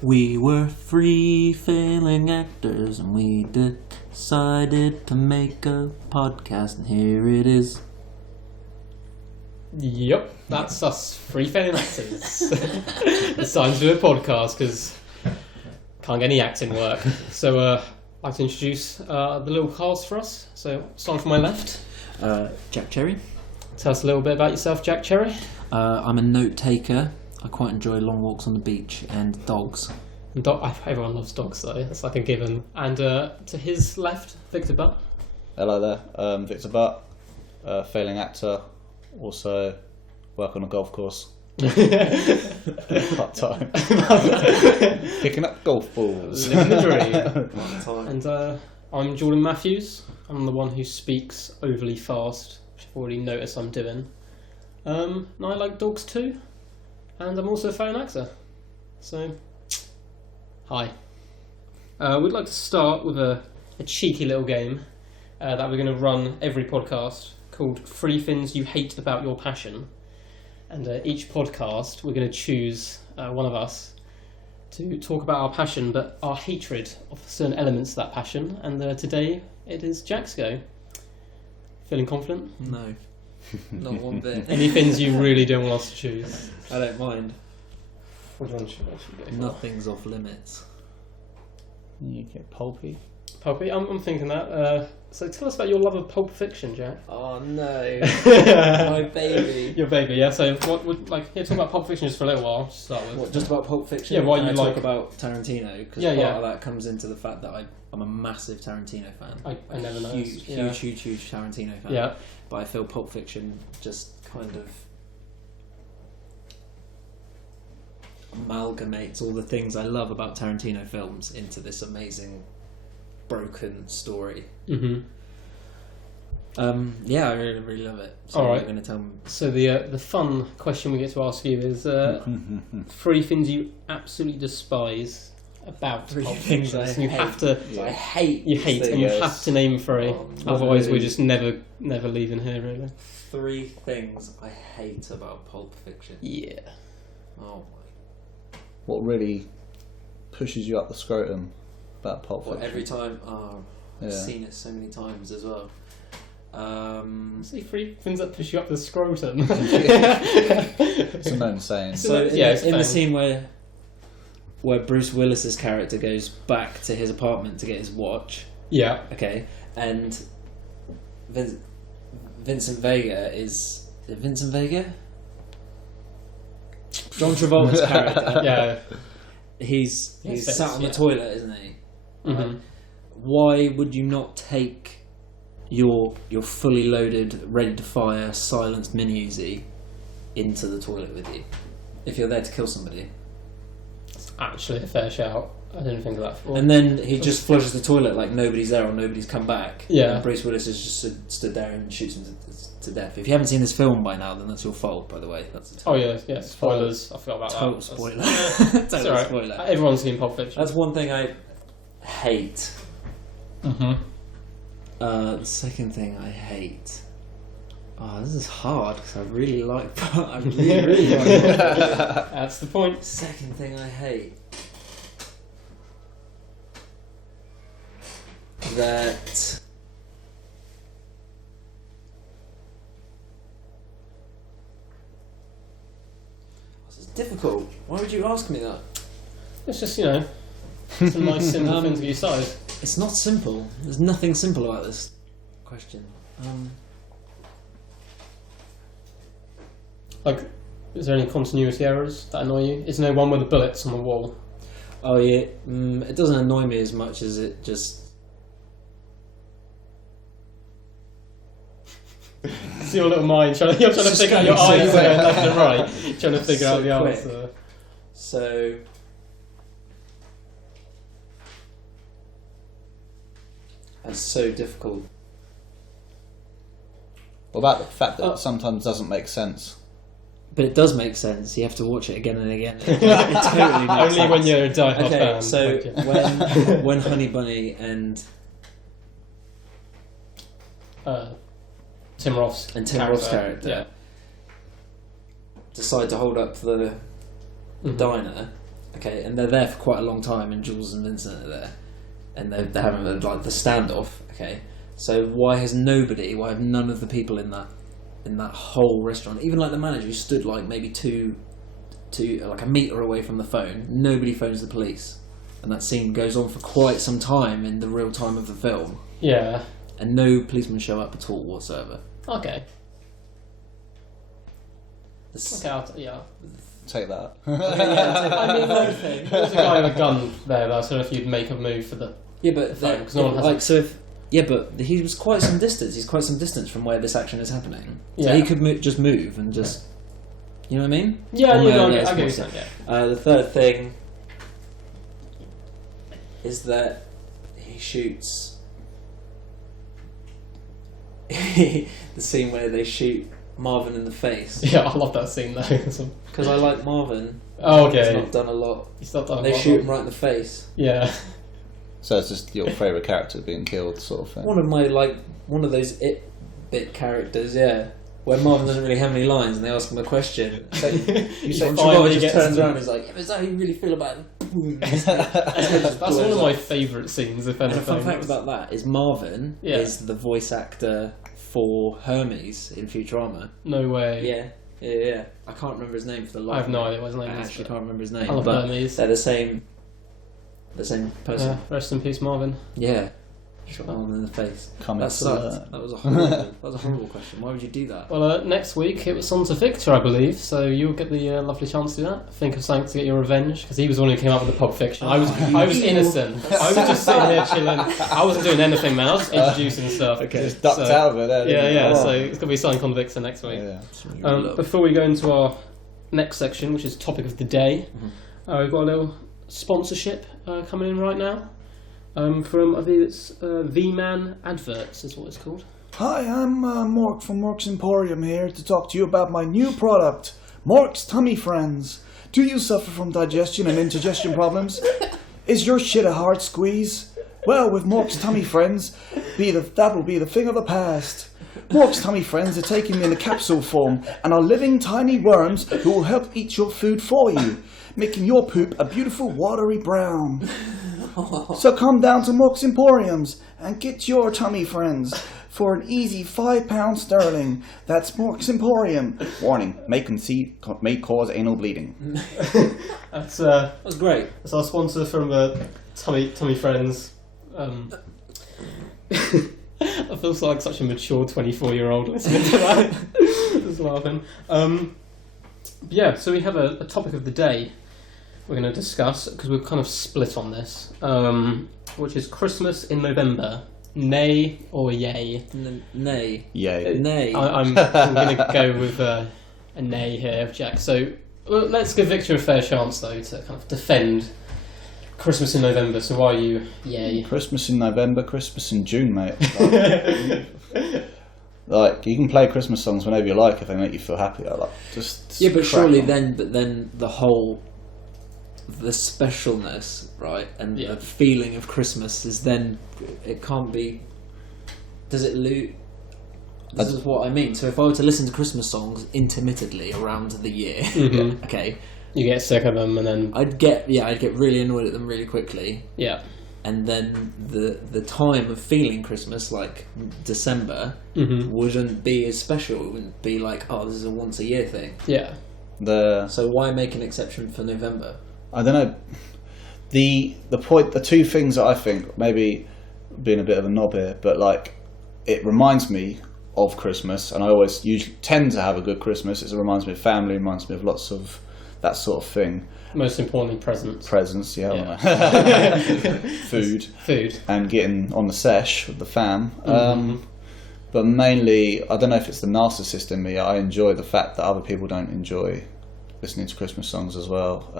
We were three failing actors and we decided to make a podcast, and here it is. Yep, that's us, three failing actors. Decided to do a podcast because can't get any acting work. So I'd like to introduce the little cast for us. So starting from my left. Jack Cherry. Tell us a little bit about yourself, Jack Cherry. I'm a note taker. I quite enjoy long walks on the beach and dogs. Everyone loves dogs though, that's like a given. And to his left, Victor Butt. Hello there, Victor Butt, failing actor, also work on a golf course. Part time. Picking up golf balls. Living the dream. And I'm Jordan Matthews. I'm the one who speaks overly fast, which I've already noticed I'm doing. And I like dogs too. And I'm also a fan actor. So, hi. We'd like to start with a cheeky little game that we're going to run every podcast called 3 Things You Hate About Your Passion. And each podcast we're going to choose one of us to talk about our passion, but our hatred of certain elements of that passion. And today it is Jack's go. Feeling confident? No, not one bit. Any things you really don't want us to choose? I don't mind. What do you want to go for? Nothing's off limits. You get pulpy. Pulpy? I'm thinking that. So tell us about your love of Pulp Fiction, Jack. Oh no, my baby. Your baby, yeah. So what would talk about Pulp Fiction just for a little while. To start with. What, just about Pulp Fiction? Yeah, why Can you I like talk about Tarantino? Because part of that comes into the fact that I'm a massive Tarantino fan. I never know. Huge Tarantino fan. Yeah. But I feel Pulp Fiction just kind of amalgamates all the things I love about Tarantino films into this amazing broken story. Mm-hmm. Yeah, I really, really love it. So all right. You're going to tell me. So the fun question we get to ask you is 3 things you absolutely despise about 3 Pulp things Fiction. I You hate. have to. I hate. You hate, and you have to name 3. Otherwise, we're just never leaving here. Really. 3 things I hate about Pulp Fiction. Yeah. Oh my. What really pushes you up the scrotum about Pulp Fiction? Every time. I've Yeah. seen it so many times as well. See 3 things that push you up the scrotum. It's a known saying. So it's in the fine. scene where Bruce Willis's character goes back to his apartment to get his watch, Yeah. okay, and Vincent Vega is it Vincent Vega? John Travolta's character. Yeah. He's Yes, sat on the yeah. toilet, isn't he? Mm-hmm. Why would you not take your fully loaded, ready to fire, silenced mini Uzi into the toilet with you if you're there to kill somebody? Actually, a fair shout. I didn't think of that before. And then he just flushes the toilet like nobody's there or nobody's come back. Yeah. And Bruce Willis is just stood there and shoots him to death. If you haven't seen this film by now, then that's your fault, by the way. That's Oh yeah, spoilers. I forgot about total that. spoiler. It's Total alright. spoiler. Everyone's seen Pulp Fiction. That's one thing I hate. Mm-hmm. The second thing I hate. Oh, this is hard because I really like. I really, really like it. That's the point. Second thing I hate. That. This is difficult. Why would you ask me that? It's just some nice simple things to get aside. It's not simple. There's nothing simple about this question. Like, is there any continuity errors that annoy you? Is there one with the bullets on the wall? Oh yeah, it doesn't annoy me as much as it just. See your little mind. You're trying to figure out your going eyes so going left and right. Trying to figure So out the quick. answer. So. That's so difficult. What about the fact that it sometimes doesn't make sense? But it does make sense. You have to watch it again and again. It totally makes Only sense. when you're a die-hard Okay, fan. so Okay. when Honey Bunny and Tim Roth's character yeah. decide to hold up the diner, okay, and they're there for quite a long time, and Jules and Vincent are there, and they're having the standoff, okay. So why have none of the people in that whole restaurant, even like the manager who stood like maybe like a metre away from the phone, nobody phones the police, and that scene goes on for quite some time in the real time of the film. Yeah. And no policemen show up at all whatsoever. Okay. Yeah. Take that. I mean, like, there's a guy with a gun there, though, so if you'd make a move for the phone, because no one has like, so if... Yeah, but he was quite some distance. He's quite some distance from where this action is happening. So he could just move and just... You know what I mean? Yeah, I get what you're saying, yeah. The third thing is that he shoots... the scene where they shoot Marvin in the face. Yeah, I love that scene, though. Because I like Marvin. Oh, okay. He's not done a lot. He's not done a lot. They shoot him right in the face. Yeah. So it's just your favourite character being killed, sort of thing. One of those it-bit characters, yeah. Where Marvin doesn't really have any lines and they ask him a question. So you say, Travolta just turns around and he's like, is that how you really feel about it? That's one of my favourite scenes, if anything. And a fun fact about that is Marvin is the voice actor for Hermes in Futurama. No way. Yeah. I can't remember his name for the life. I have no idea what his name I is. actually can't remember his name. I love but Hermes. they're the same person. Yeah, rest in peace, Marvin. Yeah. Shot Marvin in the face. That sucked. That was a horrible question. Why would you do that? Well, next week it was Sons of Victor, I believe, so you'll get the lovely chance to do that. Think of something to get your revenge, because he was the one who came up with the Pulp Fiction. I was innocent. I was just sitting here chilling. I wasn't doing anything, man. I was just introducing stuff. Okay. Just ducked out of it. Yeah. So it's going to be Silent Convicts next week. Yeah. Before we go into our next section, which is topic of the day, we've got a little sponsorship coming in right now. From, I think it's V-Man Adverts is what it's called. Hi, I'm Mork from Mork's Emporium here to talk to you about my new product, Mork's Tummy Friends. Do you suffer from digestion and indigestion problems? Is your shit a hard squeeze? Well, with Mork's Tummy Friends, that will be the thing of the past. Mork's Tummy Friends are taken in a capsule form and are living tiny worms who will help eat your food for you, making your poop a beautiful watery brown. So come down to Mork's Emporiums and get your tummy friends for an easy £5 sterling. That's Mork's Emporium. Warning, may cause anal bleeding. That's great. That's our sponsor from Tummy Friends. I feel like such a mature 24-year-old listening to that. Just laughing. Yeah, so we have a topic of the day we're going to discuss, because we're kind of split on this, which is Christmas in November. Nay or yay? Nay. Yay. Nay. I'm going to go with a nay here, Jack. So let's give Victor a fair chance, though, to kind of defend Christmas in November. So why are you yay? Christmas in November, Christmas in June, mate. Like, you can play Christmas songs whenever you like if they make you feel happy. But surely then the specialness, right, and the feeling of Christmas is then, it can't be, does it lose? This is what I mean. So if I were to listen to Christmas songs intermittently around the year, okay, you get sick of them, and then I'd get really annoyed at them really quickly. Yeah. And then the time of feeling Christmas, like December, wouldn't be as special. It wouldn't be like, oh, this is a once a year thing. Yeah. So why make an exception for November? I don't know. The two things that I think, maybe being a bit of a knob here, but like, it reminds me of Christmas, and I always usually tend to have a good Christmas. It reminds me of family, reminds me of lots of that sort of thing. Most importantly, presents. Presents, yeah. Food. And getting on the sesh with the fam. But mainly, I don't know if it's the narcissist in me, I enjoy the fact that other people don't enjoy listening to Christmas songs as well.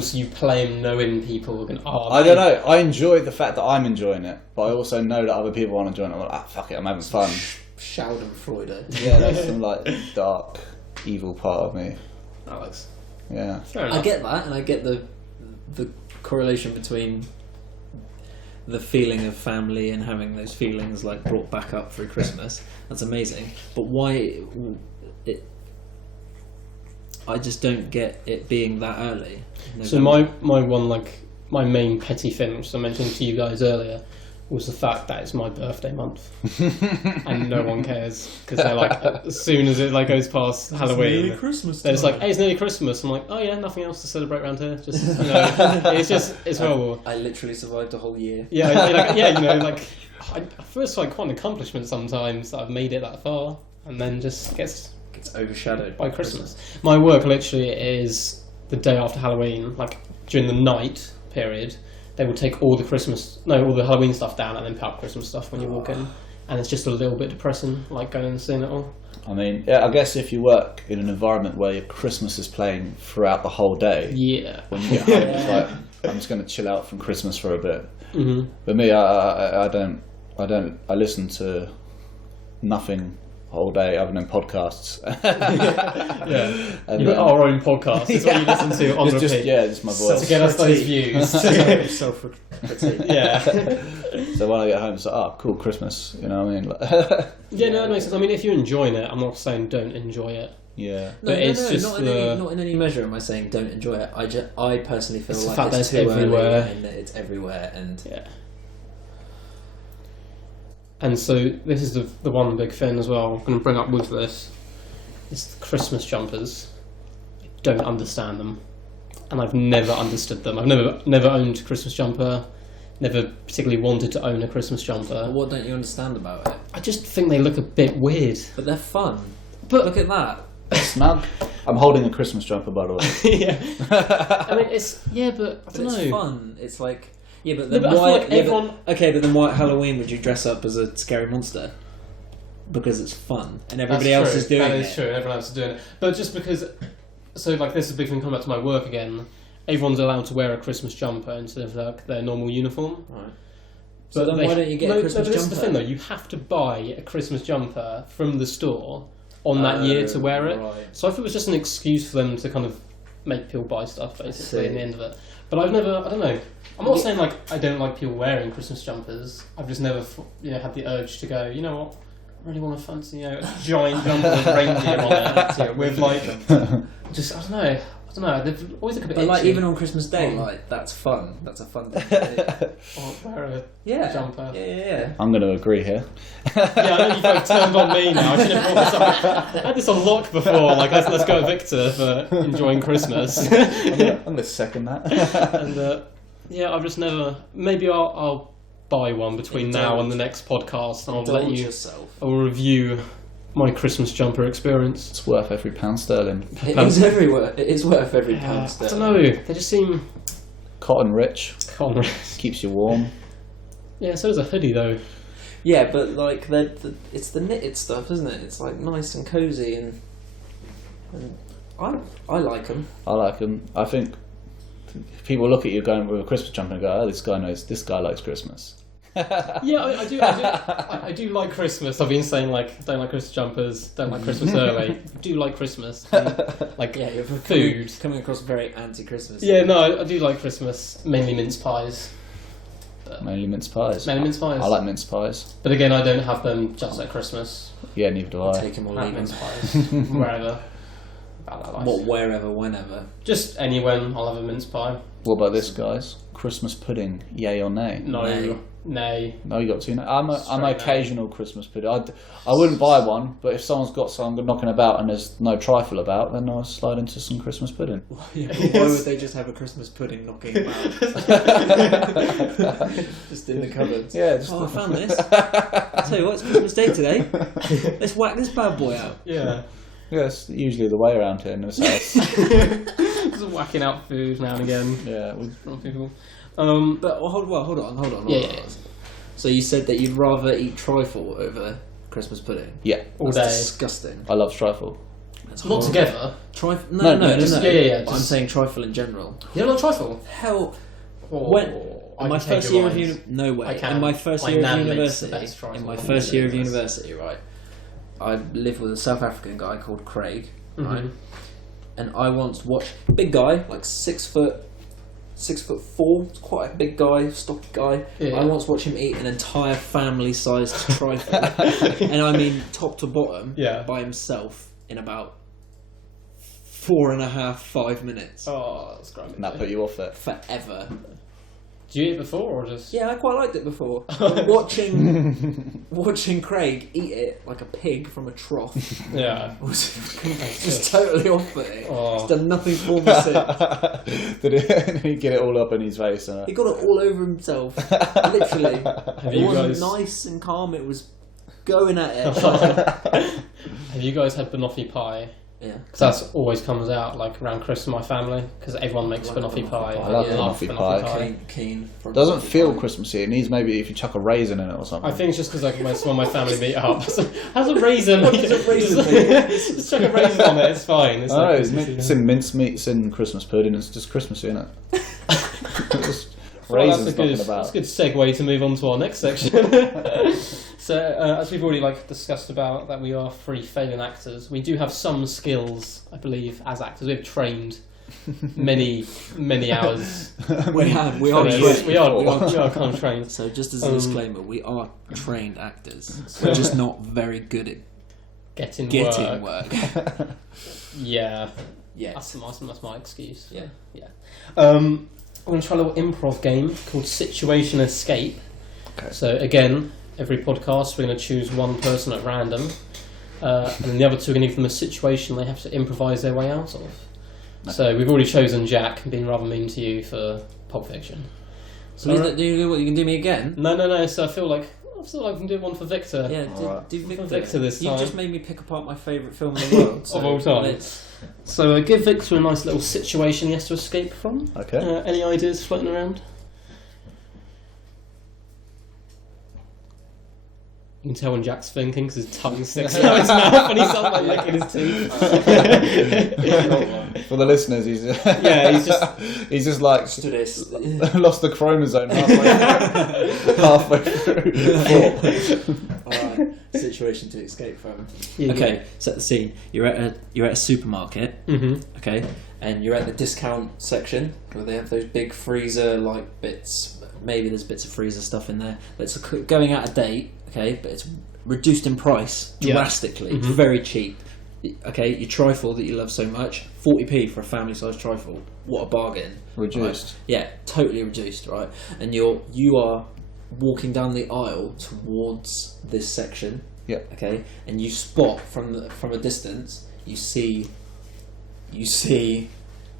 So you play them knowing people are going to... I don't know. I enjoy the fact that I'm enjoying it, but I also know that other people aren't enjoying it. I'm like, fuck it, I'm having fun. Schadenfreude. Yeah, that's some like dark, evil part of me. Alex. Yeah. I get that, and I get the correlation between the feeling of family and having those feelings like brought back up through Christmas. That's amazing. But why... I just don't get it being that early. So my one, like, my main petty thing, which I mentioned to you guys earlier, was the fact that it's my birthday month. And no one cares. Because they're like, as soon as it like goes past Halloween, it's nearly Christmas it's like, hey, it's nearly Christmas. I'm like, oh yeah, nothing else to celebrate around here. Just, you know, it's horrible. I literally survived a whole year. Yeah, like, yeah, you know, like, I first like quite an accomplishment sometimes that I've made it that far, and then just gets overshadowed by Christmas. My work literally is the day after Halloween, like during the night period. They will take all the Halloween stuff down and then put up Christmas stuff when you walk in. And it's just a little bit depressing, like going and seeing it all. I mean, yeah, I guess if you work in an environment where your Christmas is playing throughout the whole day, yeah. when you get home, it's like, I'm just going to chill out from Christmas for a bit. Mm-hmm. But me, I listen to nothing whole day other than podcasts. Yeah, and our own podcast is what you listen to on repeat. Just my voice to get us those views. Self-critique. Yeah. So when I get home, it's like, oh, cool, Christmas. You know what I mean? Yeah, no, it makes sense. I mean, if you enjoy it, I'm not saying don't enjoy it. Yeah, but it's just not in any measure am I saying don't enjoy it. I personally feel like it's too everywhere. early and it's everywhere, and yeah. And so this is the one big thing as well I'm going to bring up with this. It's the Christmas jumpers. I don't understand them, and I've never understood them. I've never owned a Christmas jumper. Never particularly wanted to own a Christmas jumper. But what don't you understand about it? I just think they look a bit weird. But they're fun. But look at that. Snug. I'm holding a Christmas jumper, by the way. Yeah. I mean, but I don't know. It's fun. It's like. Yeah, but then I feel like everyone... but then why at Halloween would you dress up as a scary monster? Because it's fun, and everybody else is doing it. That is true, and everyone else is doing it. But just because... So, like, this is a big thing coming back to my work again. Everyone's allowed to wear a Christmas jumper instead of, like, their normal uniform. Right. So then why don't you get a Christmas jumper? This is the thing, though. You have to buy a Christmas jumper from the store on that year to wear it. Right. So I thought it was just an excuse for them to kind of make people buy stuff, basically, in the end of it. But I don't know. I'm not saying like I don't like people wearing Christmas jumpers. I've just never, had the urge to go. You know what? I really want to fancy, a giant jumper with reindeer on it with like, just I don't know. They always look a bit. But itchy. like even on Christmas Day, like that's fun. That's a fun thing to do. Or wear a jumper. Yeah. I'm going to agree here. Yeah, I know you've like, turned on me now. I should have brought this up. I had this on lock before. Like let's go at Victor for enjoying Christmas. I'm going to second that. And. Yeah, I've just never. Maybe I'll buy one between now and the next podcast, and I'll let you. Yourself. I'll review my Christmas jumper experience. It's worth every £1 sterling. It is everywhere. It is worth every £1 sterling. I don't know. They just seem cotton rich. Cotton rich keeps you warm. Yeah, so is a hoodie though. Yeah, but like it's the knitted stuff, isn't it? It's like nice and cozy, and I like them. I like them. I think. People look at you going with a Christmas jumper and go, "Oh, this guy likes Christmas." Yeah, I do like Christmas. I've been saying like, don't like Christmas jumpers, don't like Christmas early. Do like Christmas, like you're food. Coming across very anti-Christmas. Yeah, no, I do like Christmas. Mainly mince pies. Mainly mince pies. I like mince pies. But again, I don't have them just at Christmas. Yeah, neither do I. Take them or leave mince them. pies wherever. What, wherever, whenever? Just anywhen, I'll have a mince pie. What about this, guys? Christmas pudding, yay or nay? No. No, you got to. I'm an occasional Christmas pudding. I wouldn't buy one, but if someone's got some knocking about and there's no trifle about, then I'll slide into some Christmas pudding. Yeah, why would they just have a Christmas pudding knocking about? Just in the cupboards. Yeah. I found this. I'll tell you what, it's Christmas Day today. Let's whack this bad boy out. Yeah. Yeah, it's usually the way around here in the south. Just whacking out food now and again. Yeah. From people. But hold on. Yeah. So you said that you'd rather eat trifle over Christmas pudding? Yeah. All day. Disgusting. I love trifle. That's not together. Trifle? No. Yeah. I'm saying trifle in general. You don't like trifle? Hell. In my first year of university, no way. In my first year of university, right? I lived with a South African guy called Craig, right? And I once watched big guy, like 6'4", quite a big guy, stocky guy. Yeah. I once watched him eat an entire family-sized trifle, and I mean top to bottom, by himself in about 4.5-5 minutes. Oh, that's great. And that put you off it. Forever. Did you eat it before or just? Yeah, I quite liked it before. watching Craig eat it like a pig from a trough Yeah. was just totally off it. Oh. It's done nothing for me since. Did he get it all up in his face? He got it all over himself. Literally. Have It you wasn't guys? nice and calm. It was going at it. Have you guys had banoffee pie? Yeah. Because that always comes out like around Christmas in my family because everyone makes Like banoffee pie. I love banoffee pie. Keen for Doesn't banoffee feel pie. Christmassy. It needs maybe if you chuck a raisin in it or something. I think it's just because like when my family meet up. How's a raisin? What does a raisin mean? Just chuck a raisin on it. It's fine. It's like it's in mincemeat, it's in Christmas pudding. It's just Christmassy, isn't it? Just Well, raisins that's knocking about. a good segue to move on to our next section. So, as we've already discussed about that, we are 3 failing actors. We do have some skills, I believe, as actors. We've trained many hours. We are We are kind of trained. So just as a disclaimer, we are trained actors. We're just not very good at Getting work. Yeah, Yeah. that's my excuse. Yeah. I'm going to try a little improv game called Situation Escape. Okay. So again, every podcast we're going to choose one person at random, and then the other two are going to give them a situation they have to improvise their way out of. Okay. So we've already chosen Jack, being rather mean to you for Pulp Fiction. So you can do me again? No. So I feel like I can do one for Victor. Yeah, Alright. do Victor. Victor this You time. just made me pick apart my favourite film in the world. Of all time. let's- So give Victor a nice little situation he has to escape from. Okay. Any ideas floating around? You can tell when Jack's thinking because his tongue sticks out his mouth and he sounds like licking his teeth. For the listeners, he's Yeah, he's just like to this. lost the chromosome halfway through. Alright, situation to escape from. Yeah, Okay, set the scene. You're at a supermarket. Mm-hmm. Okay, and you're at the discount section where they have those big freezer like bits. Maybe there's bits of freezer stuff in there. But it's going out of date. Okay, but it's reduced in price Yeah. drastically. It's Mhm. very cheap. Okay, your trifle that you love so much, 40p for a family-sized trifle. What a bargain! Reduced. Right? Yeah, totally reduced. Right, and you are walking down the aisle towards this section. Yeah. Okay, and you spot from a distance. You see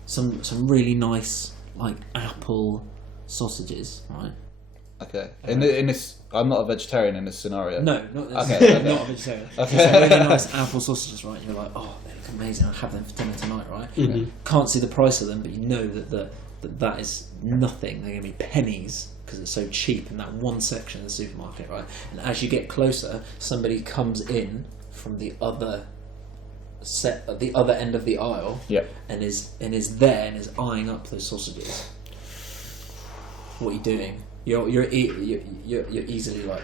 some really nice like apple sausages. Right. Okay. In this, I'm not a vegetarian in this scenario. No, not this. Okay. Not a vegetarian. Okay. Some really nice apple sausages, right? You're like, oh, they look amazing. I'll have them for dinner tonight, right? Mhm. Can't see the price of them, but you know that is nothing. They're going to be pennies because it's so cheap in that one section of the supermarket, right? And as you get closer, somebody comes in from the other at the other end of the aisle, Yeah. and is there and is eyeing up those sausages. What are you doing? You're easily like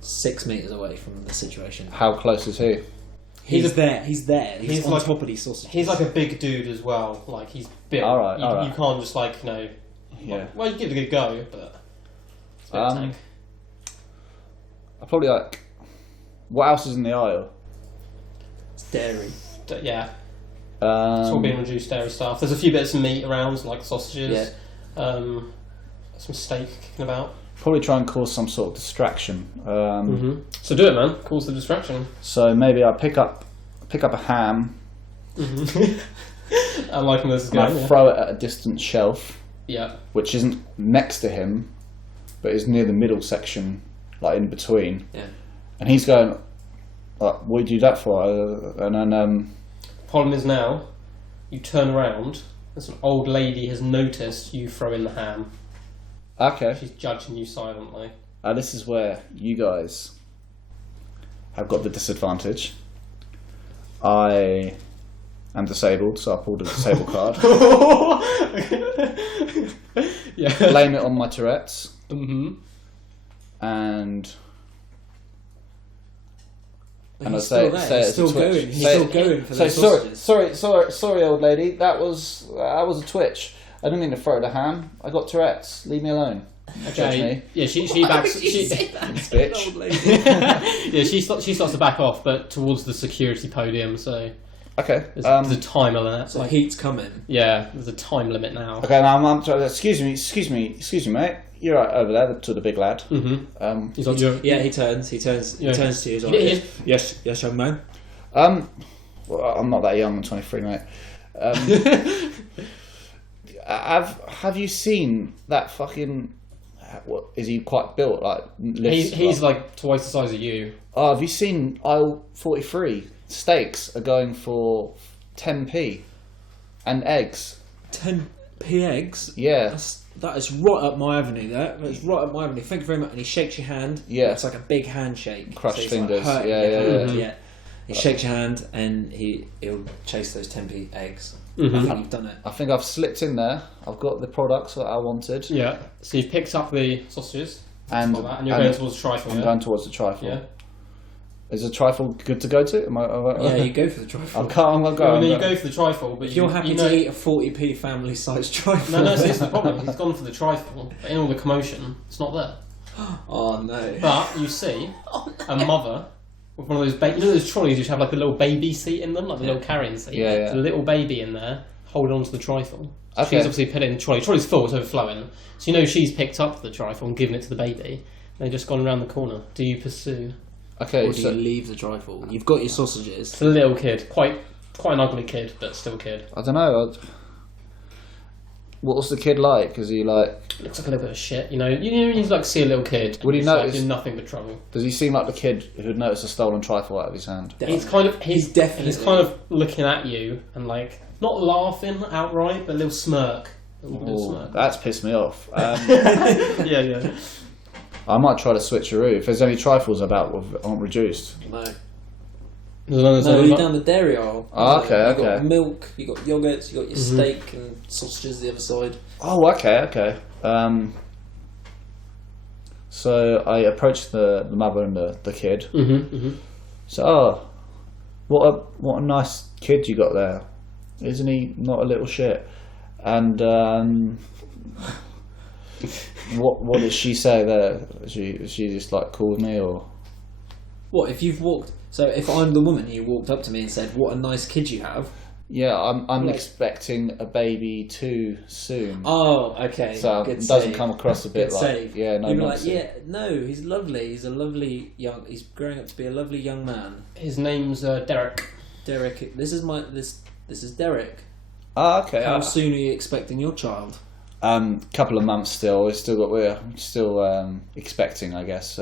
6 meters away from the situation. How close is he? He's there. He's he's on like- top of these sausages. He's like a big dude as well. Like he's big. Alright, you alright. can't just like Yeah. Well, you give it a good go, but it's a bit of a tank. I probably like. What else is in the aisle? It's dairy. Yeah, it's all being Um, reduced dairy stuff. There's a few bits of meat around, like sausages. Yeah. Some steak kicking about. probably try and cause some sort of distraction. So do it, man. Cause the distraction. So maybe I pick up a ham I'm liking this is and I going. throw it at a distant shelf, Yeah. which isn't next to him, but is near the middle section, like in between. Yeah. And he's going, like, "What did you do that for?" And then Problem is now, you turn around. And some old lady has noticed you throwing the ham. okay, She's judging you silently. this is where you guys have got the disadvantage. I am disabled, so I pulled a disabled card. Yeah. Blame it on my Tourette's, Mm-hmm. and But I he's say still there. say He's it's still a twitch. going. He's Say still it- going for say, those sausages. sorry, old lady. That was a twitch. I didn't mean to throw the ham. I got Tourette's. Leave me alone. Judge me. Yeah, she backs. Bitch. Old lady. Yeah, she starts to back off, but towards the security podium. So Okay. There's a time limit. So heat's coming. Yeah, there's a time limit now. Okay, now I'm sorry, excuse me, mate. You're right over there to the big lad. Mm-hmm. He's like, yeah, he turns to you. He's like, yes, young man. Well, I'm not that young. I'm 23, mate. Have you seen that fucking? What is he quite built like? He's like twice the size of you. Oh, have you seen aisle 43? Steaks are going for 10p, and eggs. 10p eggs. Yeah. That is right up my avenue. That's right up my avenue. Thank you very much. And he shakes your hand. Yeah. It's like a big handshake. Crushed so fingers. Like Yeah. He shakes your hand and he'll chase those 10p eggs. Mm-hmm. I think you've done it. I think I've slipped in there. I've got the products that I wanted. Yeah. So you've picked up the sausages And you're going towards the trifle. I'm going towards the trifle. Yeah. Is the trifle good to go to? Yeah, you go for the trifle. I'm going to go. You go for the trifle, but If you're happy to eat a 40p family-sized trifle. No, see, it's the problem. He's gone for the trifle, but in all the commotion, it's not there. Oh no! But you see a mother with one of those, you know, those trolleys which have like a little baby seat in them, like the little carrying seat. Yeah. There's a little baby in there holding on to the trifle. Okay. She's obviously put it in the trolley. The trolley's full, it's overflowing. So you know she's picked up the trifle and given it to the baby. They've just gone around the corner. Do you pursue? Okay, Or do you leave the trifle? You've got your sausages. It's a little kid, quite an ugly kid, but still a kid. I don't know. What's the kid like? Is he like? Looks like a little bit of shit, you know. You like see a little kid. Would he it's like notice- do nothing but trouble. Does he seem like the kid who'd noticed a stolen trifle out of his hand? He's definitely- he's kind of looking at you and like not laughing outright, but a little smirk. A little bit of Oh, smirk. that's pissed me off. Yeah. I might try to switcheroo. If there's any trifles about aren't reduced. No. No, You're down the dairy aisle. Oh, okay, You've got okay. milk, you've got yogurts, you've got your steak and sausages the other side. Oh, okay. So I approached the mother and the kid. So, what a nice kid you got there. Isn't he not a little shit? And what did she say there? Is she just like cool with me or? What, if you've walked... So if I'm the woman, you walked up to me and said, what a nice kid you have. Yeah, I'm Like- expecting a baby too soon. Oh, okay. So Good it doesn't save. come across a bit Good like save. yeah, no You'd be like, nonsense. yeah, no, he's lovely. He's a lovely young... He's growing up to be a lovely young man. His name's Derek. Derek, this is Derek. Ah, okay. How soon are you expecting your child? Couple of months still. We're still expecting, I guess.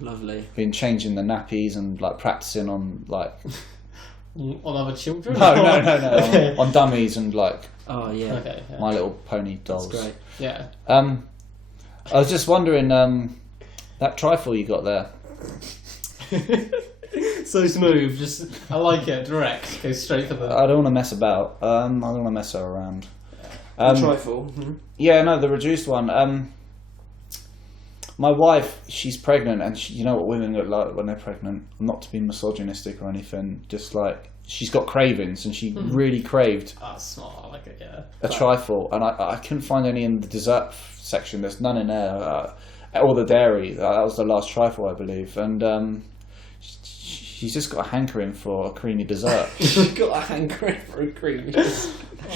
Lovely. Been changing the nappies and like practicing on like On other children? no, Okay. on dummies and like Oh, yeah. Okay. Yeah. My Little Pony That's dolls. great. Yeah. I was just wondering that trifle you got there. So smooth. Just I like it. Direct. Goes straight for the. I don't want to mess about. I don't want to mess her around. The trifle. Yeah, no, the reduced one. My wife, she's pregnant, and you know what women look like when they're pregnant. Not to be misogynistic or anything, just like she's got cravings, and she really craved That's smart. I like it. Yeah. a trifle, and I couldn't find any in the dessert section. There's none in there. All the dairy. That was the last trifle, I believe, and she's just got a hankering for a creamy dessert. She's got a hankering for a cream.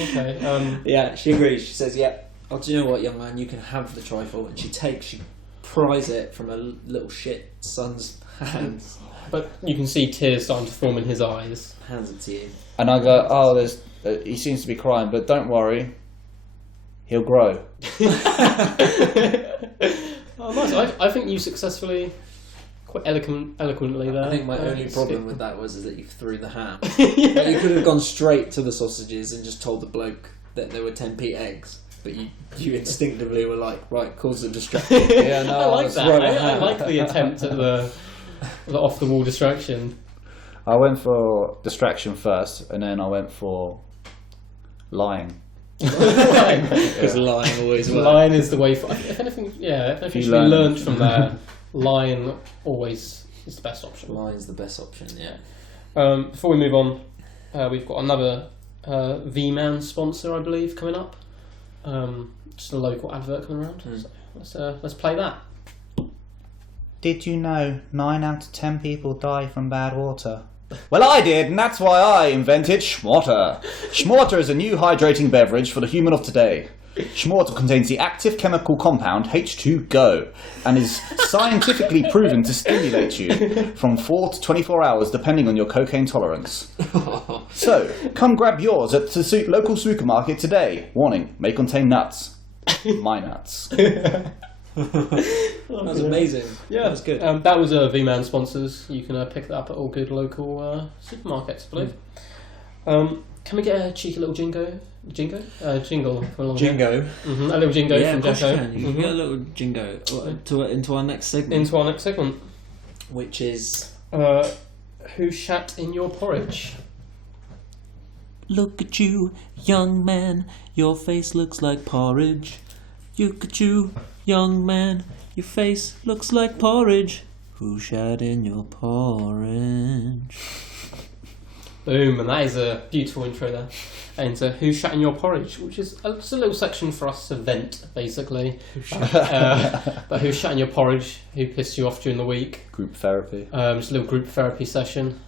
Okay. Yeah, she agrees. She says, "Yeah, oh, do you know what, young man? You can have the trifle." And she pries it from a little shit son's hands. But you can see tears starting to form in his eyes. Hands it to you. And I go, "Oh, he seems to be crying, but don't worry, he'll grow." Oh, nice. I think you successfully, quite eloquently there. I think my only It's problem good. with that was that you threw the ham. Like, you could have gone straight to the sausages and just told the bloke that there were 10p eggs. But you instinctively were like, right, cause a distraction. Yeah, no, I like that. right. I like the attempt at the off the wall distraction. I went for distraction first, and then I went for lying. Because lying always works. Lying is the way. If anything, should be learned from there. Lying always is the best option. Lying's the best option, yeah. Before we move on, we've got another V-Man sponsor, I believe, coming up. Just a local advert coming around. So let's play that. Did you know 9 out of 10 people die from bad water? Well, I did, and that's why I invented Schmorter. Schmorter is a new hydrating beverage for the human of today. Schmorter contains the active chemical compound H2Go and is scientifically proven to stimulate you from 4 to 24 hours depending on your cocaine tolerance. So, come grab yours at the local supermarket today. Warning, may contain nuts. My nuts. That was amazing. Yeah, that was good. That was V-Man sponsors. You can pick that up at all good local supermarkets, I believe. Can we get a cheeky little jingle? Jingle for a long Jingo. Mm-hmm. A little jingo Yeah, from of course you Jacko. can. You can get a little jingo into our next segment. Into our next segment. Which is... Who shat in your porridge? Look at you, young man, your face looks like porridge. Look at you, young man, your face looks like porridge. Who shat in your porridge? Boom, and that is a beautiful intro there. Into Who Shat in Your Porridge, which is it's a little section for us to vent, basically. But who shat in your porridge, who pissed you off during the week. Group therapy. Just a little group therapy session.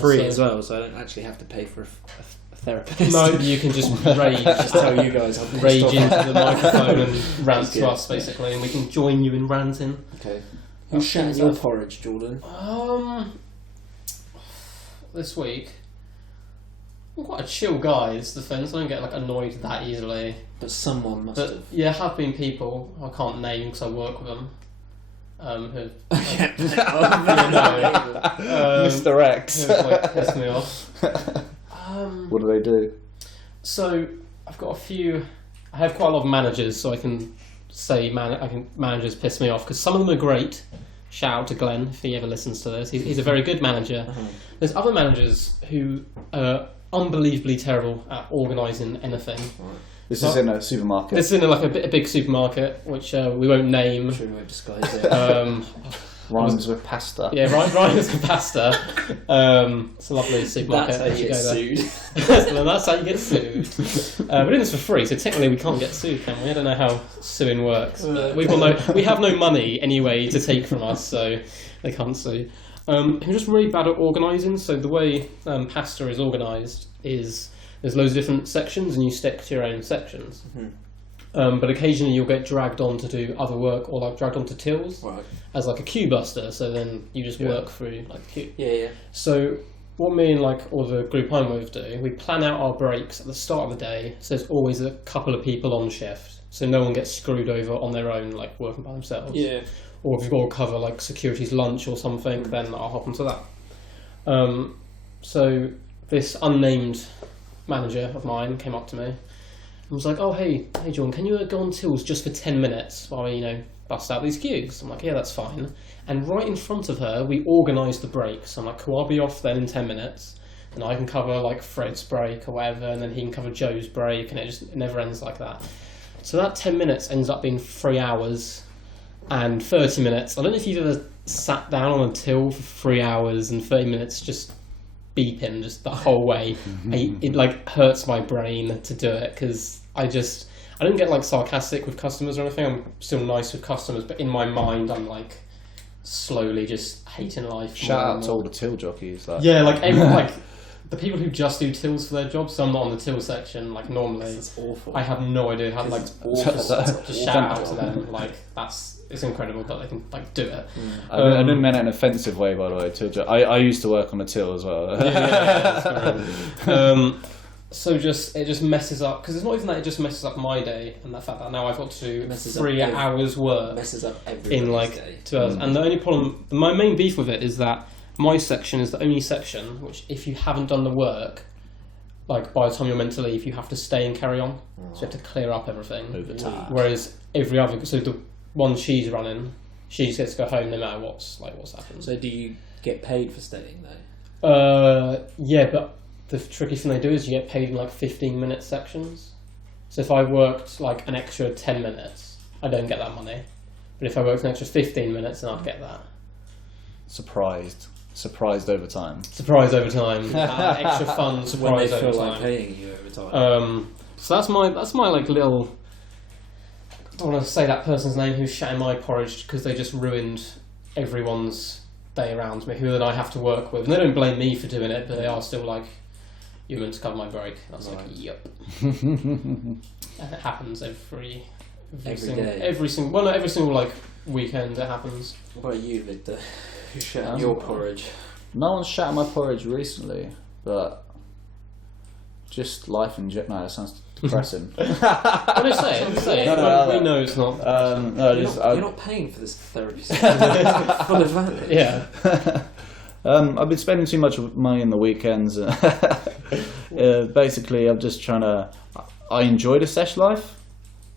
Free as well, so I don't actually have to pay for a therapist. No, you can just rage. Just tell you guys I'm rage pissed into off. the microphone and rant Good. to us, basically, and we can join you in ranting. Okay. Who shat in your porridge, Jordan? This week, I'm quite a chill guy. It's the thing. So I don't get like annoyed that easily. But someone must have. Yeah, have been people I can't name because I work with them. Who Mr. X. who have, like, pissed me off. What do they do? So I've got a few. I have quite a lot of managers, so I can say managers piss me off because some of them are great. Shout out to Glenn if he ever listens to this. He's a very good manager. There's other managers who are unbelievably terrible at organising anything. This is in a supermarket. This is in a big supermarket, which we won't name. I'm sure we won't disclose it. Rhymes with pasta. Yeah, Ryan's with pasta. It's a lovely supermarket. That's how you get sued. That's how you get sued. We're doing this for free, so technically we can't get sued, can we? I don't know how suing works. We have no money anyway to take from us, so they can't sue. I'm just really bad at organising. So the way pasta is organised is there's loads of different sections, and you stick to your own sections. Mm-hmm. But occasionally you'll get dragged on to do other work, or like dragged onto tills as like a queue buster. So then you just work through like queue. Yeah. So what me and like or the group I'm with do, we plan out our breaks at the start of the day. So there's always a couple of people on shift, so no one gets screwed over on their own, like working by themselves. Yeah. Or if you've got to cover like security's lunch or something, then I'll hop onto that. So this unnamed manager of mine came up to me. I was like, oh, hey, John, can you go on tills just for 10 minutes while we, bust out these queues? I'm like, yeah, that's fine. And right in front of her, we organised the breaks. I'm like, cool, I'll be off then in 10 minutes. And I can cover, like, Fred's break or whatever, and then he can cover Joe's break, and it never ends like that. So that 10 minutes ends up being 3 hours and 30 minutes. I don't know if you've ever sat down on a till for 3 hours and 30 minutes just beeping just the whole way. It like hurts my brain to do it because I don't get like sarcastic with customers or anything. I'm still nice with customers, but in my mind I'm like slowly just hating life. Shout out to all the till jockeys. Yeah, like everyone, like the people who just do tills for their jobs. So I'm not on the till section like normally. It's awful. I have no idea how like to shout out to them. Like it's incredible that they can like do it. I didn't mean it in an offensive way, by the way. I used to work on a till as well. So it just messes up because it's not even that it just messes up my day and the fact that now I've got to do 3 hours work messes up in like day. 2 hours. And the only problem, my main beef with it is that my section is the only section which, if you haven't done the work, like by the time you're meant to leave, you have to stay and carry on. So you have to clear up everything. Overtime. Whereas every other, so the one she's running, she just gets to go home no matter what's happened. So do you get paid for staying though? Yeah, but the tricky thing they do is you get paid in like 15-minute sections. So if I worked like an extra 10 minutes, I don't get that money. But if I worked an extra 15 minutes, then I'd get that. Surprised over time. Surprise over time. Extra fun surprise when they over feel time. like paying you over time. So that's my like little. I don't want to say that person's name who's shat in my porridge because they just ruined everyone's day around me who then I have to work with, and they don't blame me for doing it, but they are still like, "You're meant to cover my break." I was like, "Yep." And it happens every single like weekend. It happens. What about you, Victor? Who shat your porridge? No one's shat my porridge recently, but just life in general. No, that sounds depressing. What do you say? We know it's not. You're not paying for this therapy session. Full advantage. Yeah. I've been spending too much money in the weekends. Basically, I'm just trying to. I enjoy the sesh life.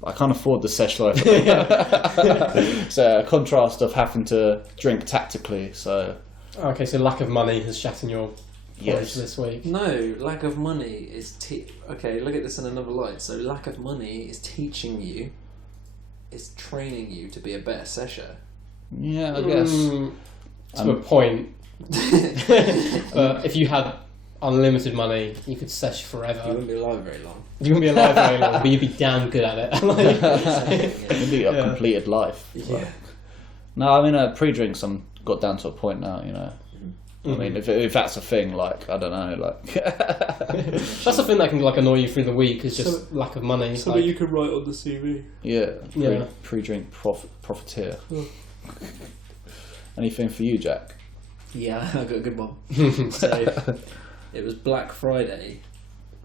I can't afford the sesh life. It's a contrast of having to drink tactically. So. Okay, so lack of money has shat in your porridge this week. No, lack of money is okay. Look at this in another light. So lack of money is teaching you, is training you to be a better sesher. Yeah, I guess. To a point. But if you had unlimited money, you could sesh forever. You wouldn't be alive very long. You wouldn't be alive very long, but you'd be damn good at it. It'd be a completed life. Yeah. No, I mean, pre-drinks, I'm got down to a point now, you know. I mean, if that's a thing, like, I don't know, like... That's the thing that can, like, annoy you through the week, is just lack of money. Something you can write on the CV. Yeah, pre-drink profiteer. Anything for you, Jack? Yeah, I got a good one. So, it was Black Friday.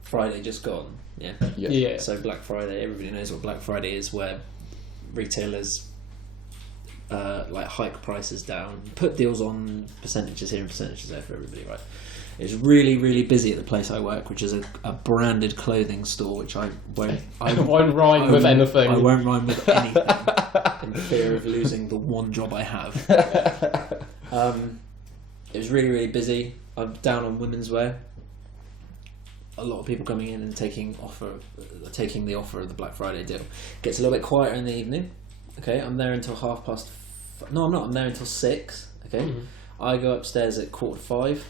Friday just gone, yeah. So Black Friday, everybody knows what Black Friday is, where retailers... like hike prices down, put deals on, percentages here and percentages there for everybody, right? It's really, really busy at the place I work, which is a branded clothing store, which I won't rhyme with anything. I won't rhyme with anything in fear of losing the one job I have. It was really, really busy. I'm down on women's wear. A lot of people coming in and taking the offer of the Black Friday deal. Gets a little bit quieter in the evening. Okay, I'm there until 5:30. No, I'm not. I'm there until 6. Okay, I go upstairs at 4:45.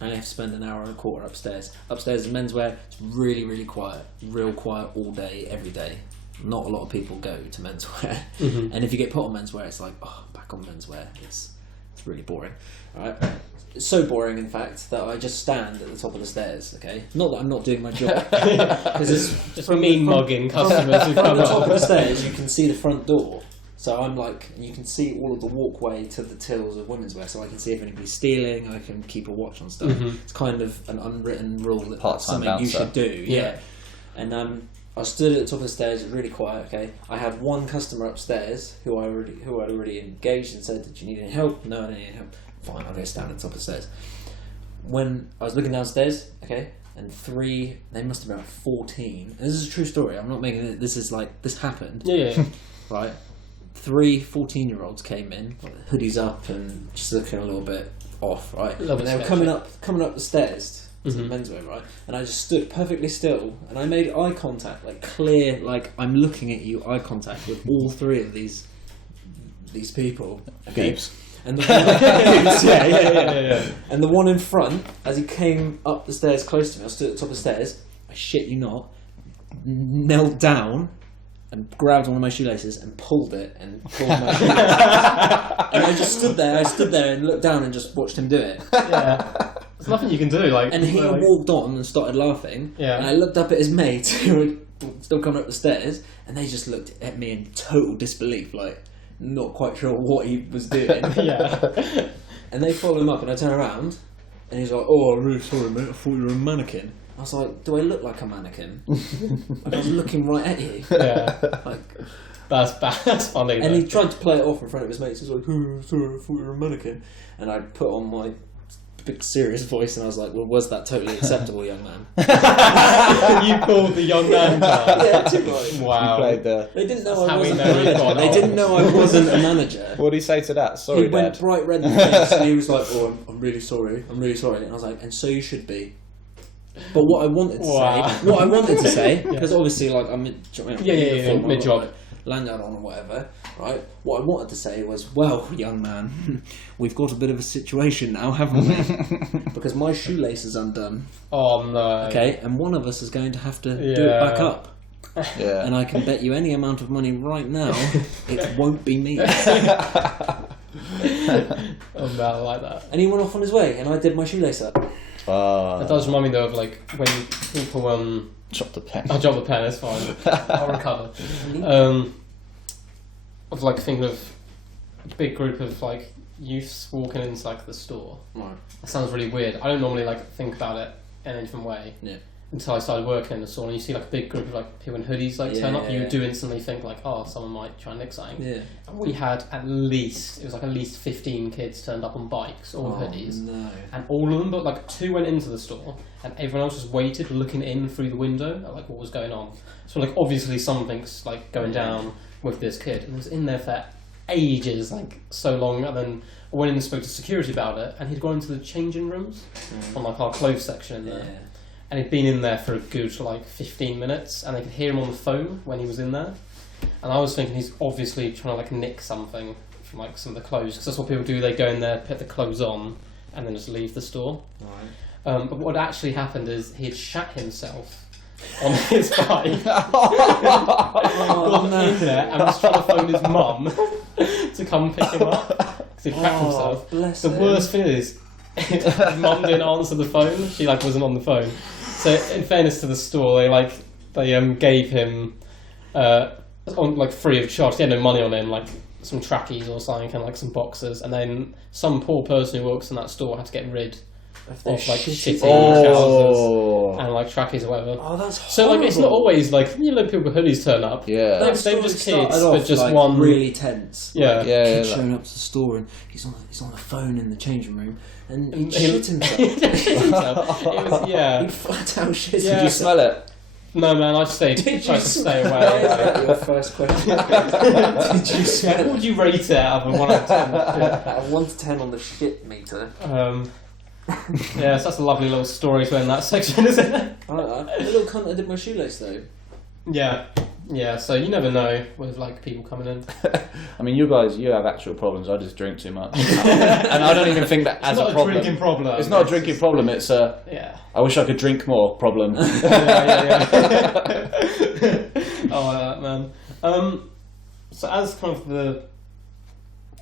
I only have to spend an hour and a quarter upstairs. Upstairs is menswear. It's really, really quiet. Real quiet all day, every day. Not a lot of people go to menswear. And if you get put on menswear, it's like, oh, back on menswear. It's really boring. All right. It's so boring, in fact, that I just stand at the top of the stairs. Okay, not that I'm not doing my job, because it's just mugging customers who come from the top of the stairs. You can see the front door, so I'm like, you can see all of the walkway to the tills of women's wear, so I can see if anybody's stealing. I can keep a watch on stuff. It's kind of an unwritten rule that that's something bouncer. You should do. Yeah. And I stood at the top of the stairs. It was really quiet. Okay, I had one customer upstairs who I'd already engaged and said, "Did you need any help?" No, I don't need any help. Fine, I'll go stand at the top of the stairs. When I was looking downstairs, okay, and they must have been about 14. And this is a true story. I'm not making it. This is like, this happened. Yeah. Right? 3 14-year-olds came in, hoodies up and just looking a little bit off, right? And they were coming up the stairs to the menswear, right? And I just stood perfectly still and I made eye contact, like clear, like I'm looking at you, eye contact with all 3 of these people. Okay. Beeps. And the one, yeah. And the one in front, as he came up the stairs close to me, I stood at the top of the stairs, I shit you not, knelt down and grabbed one of my shoelaces and pulled it and pulled my shoelaces. And I just stood there and looked down and just watched him do it. Yeah. There's nothing you can do, like. And he walked on and started laughing. Yeah. And I looked up at his mates who were still coming up the stairs, and they just looked at me in total disbelief, like not quite sure what he was doing. Yeah. And they followed him up, and I turn around, and he's like, "Oh, I'm really sorry, mate. I thought you were a mannequin." I was like, "Do I look like a mannequin?" Like, I was looking right at you. Yeah. Like, that's funny. And he tried to play it off in front of his mates. He was like, "Oh, sorry, I thought you were a mannequin." And I put on my big serious voice, and I was like, "Well, was that totally acceptable, young man?" You called the young man card. Yeah, too right. Wow. You played the... They didn't know I wasn't a manager. They didn't know I wasn't a manager. What did he say to that? Sorry, he went Dad. bright red in the face, and he was like, "Oh, I'm really sorry. I'm really sorry." And I was like, "And so you should be." But what I wanted to say, because obviously, like, I'm mid-job, lanyard on or whatever, right? What I wanted to say was, "Well, young man, we've got a bit of a situation now, haven't we? Because my shoelace is undone." Oh no. Okay, and one of us is going to have to do it back up. Yeah. And I can bet you any amount of money right now, it won't be me. About like that. And he went off on his way, and I did my shoelace up. That does remind me though of like when people Drop the pen. I'll drop the pen. It's fine. I'll recover. Of like thinking of a big group of like youths walking into like the store. Right. That sounds really weird. I don't normally like think about it in a different way. Yeah. Until I started working in the store, and you see like a big group of like people in hoodies like turn up, you do instantly think like, oh, someone might try and nick something. Yeah. And we had at least 15 kids turned up on bikes, all hoodies. No. And all of them, but like 2 went into the store, and everyone else just waited, looking in through the window at like what was going on. So like obviously something's like going down with this kid, and he was in there for ages, like so long. And then I went in and spoke to security about it, and he'd gone into the changing rooms on like our clothes section in there. Yeah. And he'd been in there for a good like 15 minutes, and they could hear him on the phone when he was in there. And I was thinking he's obviously trying to like nick something from like some of the clothes, because that's what people do. They go in there, put the clothes on, and then just leave the store. Right. But what actually happened is he had shat himself on his bike. Gone in there and was trying to phone his mum to come pick him up because he crapped himself. Bless The him. worst thing is, his mum didn't answer the phone. She like wasn't on the phone. So in fairness to the store, they gave him on like free of charge. They had no money on him, like some trackies or something, and like some boxers. And then some poor person who works in that store had to get rid of like shitty trousers and like trackies or whatever. Oh, that's horrible. So like it's not always like people with hoodies turn up. Yeah. They were just kids, but just like, one really tense. Yeah. Like, Yeah, kid yeah, showing up to the store and he's on the phone in the changing room and he shit himself. It was, He flat out shit. Yeah. Did you smell it? No man, I tried to stay away. Your first question. Did you smell What it? would you rate it out of a 1 out of 10? Out of 1 to 10 on the shit meter. Yeah, so that's a lovely little story to end that section, isn't it? A little cunt, I did my shoelace though. Yeah, so you never know with like people coming in. I mean, you have actual problems. I just drink too much, and I don't even think that as It's not a problem. drinking problem. It's not a drinking problem. It's a I wish I could drink more problem. Yeah. Oh, man. So as kind of the